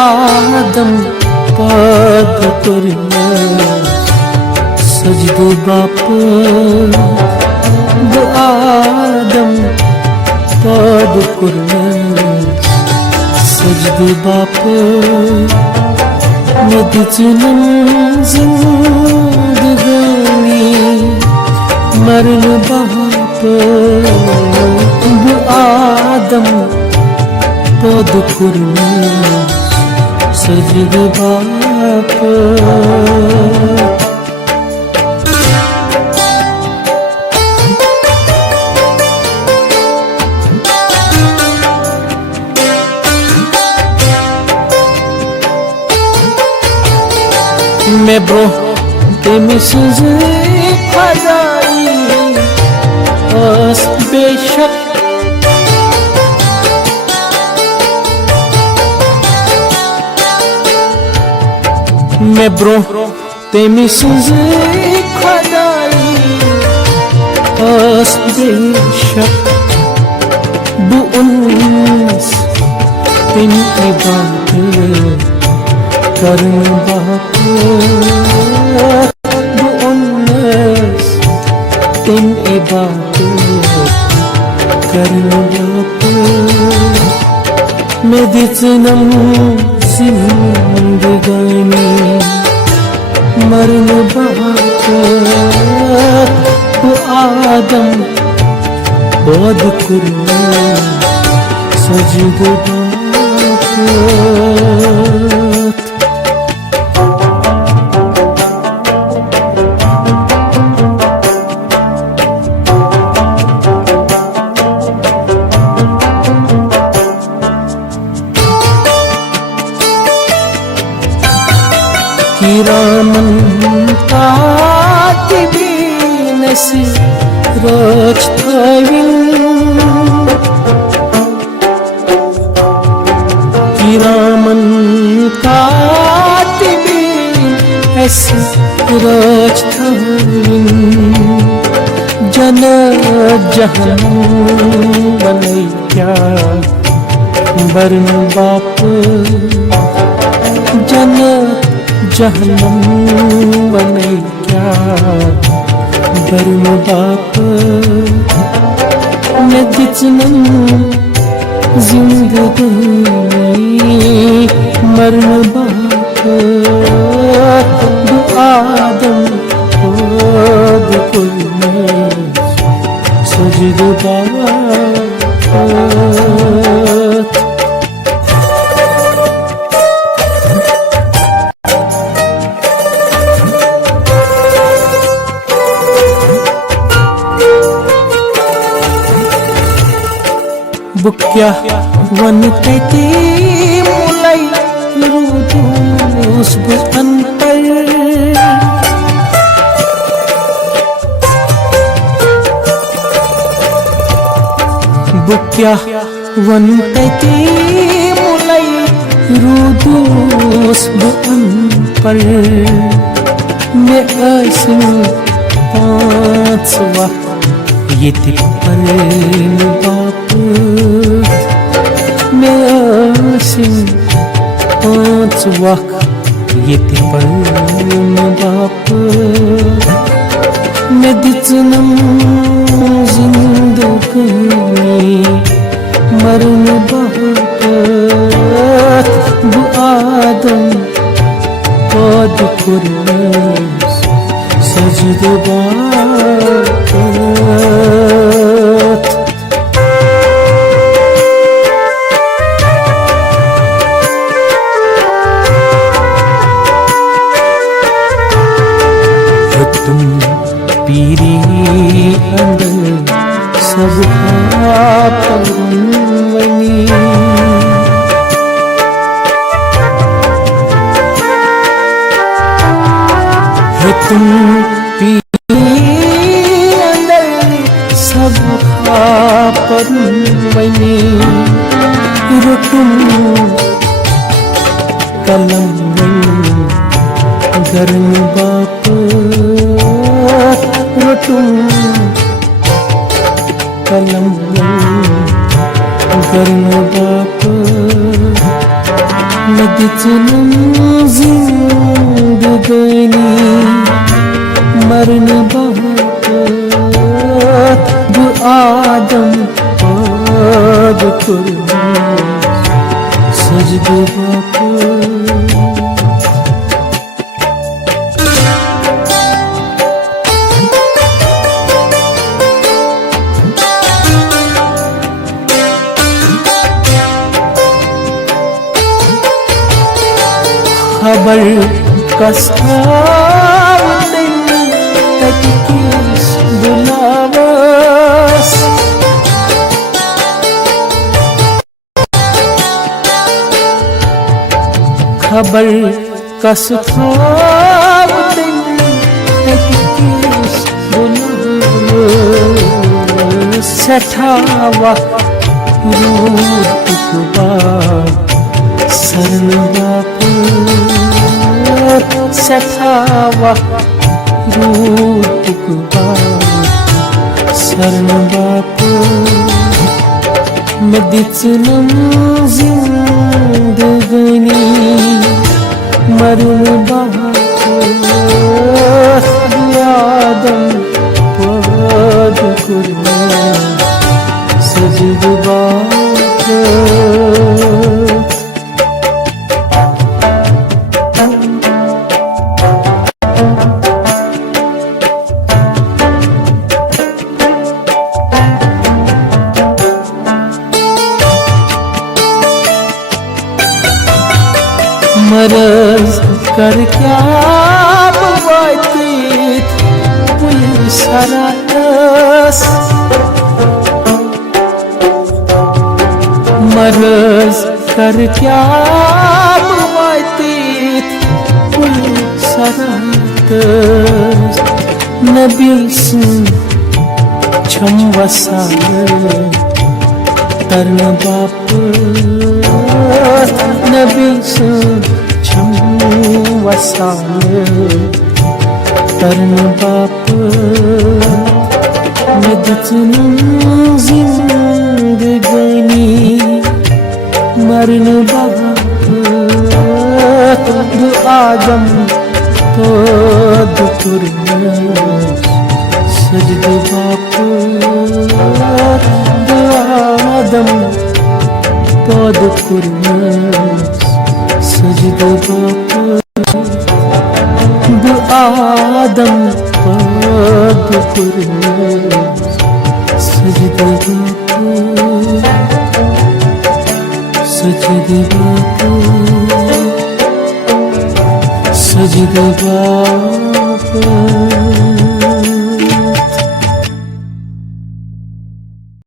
आदम पाद करना सजदो बाप bu आदम पाद करना सजदो बाप मदचनम जिंदगानी मरण बाप bu आदम पाद करना सजदो बाप मैं ब्रो तेमिस खदाई अस बेशक मैं ब्रो तेमिस खदाई अस बेशक bu uns tin ibadet karena bapak bu uns tin ibadet karena bapak meditsinam zindagani marna bapak bu adam bod kurna sajda bapak kiraman katibin siraj thawin kiraman katibin siraj thawin jana jahannam banai kya barn baap jana जहन्नम बने क्या बरम बाप मैं जितनम जिंदगी मरन बाप दु आदम खुद कुल में सजद बाप Bukya wanitati mulai lurus berantar Bukya wanitati mulai lurus berantar मैं ऐसे पाँच वक्त ये तिप्पल बाप मैं ऐसे पाँच वक्त ये तिप्पल बाप मैं दिचनम जिंदगी मरन बाप bu आदम पाद करना सजद बाप तुम पीरी अंदर सब परवनी तुम अंदर सब परवनी तुम कलम गर्म बाप तुम कलम गर्म बाप मैं दिचनम जिंदगानी मरण बहुत bu Adem ad kurmuş secde bakır. Haber kastavdın takis bulavas Haber kastavdın takis bulavas Sethava ruh tukba sarnvapur Sethava ruh tukba sarnvapur Medicnam zindagani marun bahar Adam pad kurma sajid bakır मरज कर क्या बातें police harass मरज कर क्या बातें police harass नबी सुन छम vassal तरन बाप नबी सुन छम vassal तरन बाप मदचनम जिंदगानी मरन बाप दु आदम तो दुकुरमस सजद बाप दु आदम pod kurmas sajda bakır bu adam pod kurmas sajda bakır sajda bakır sajda bakır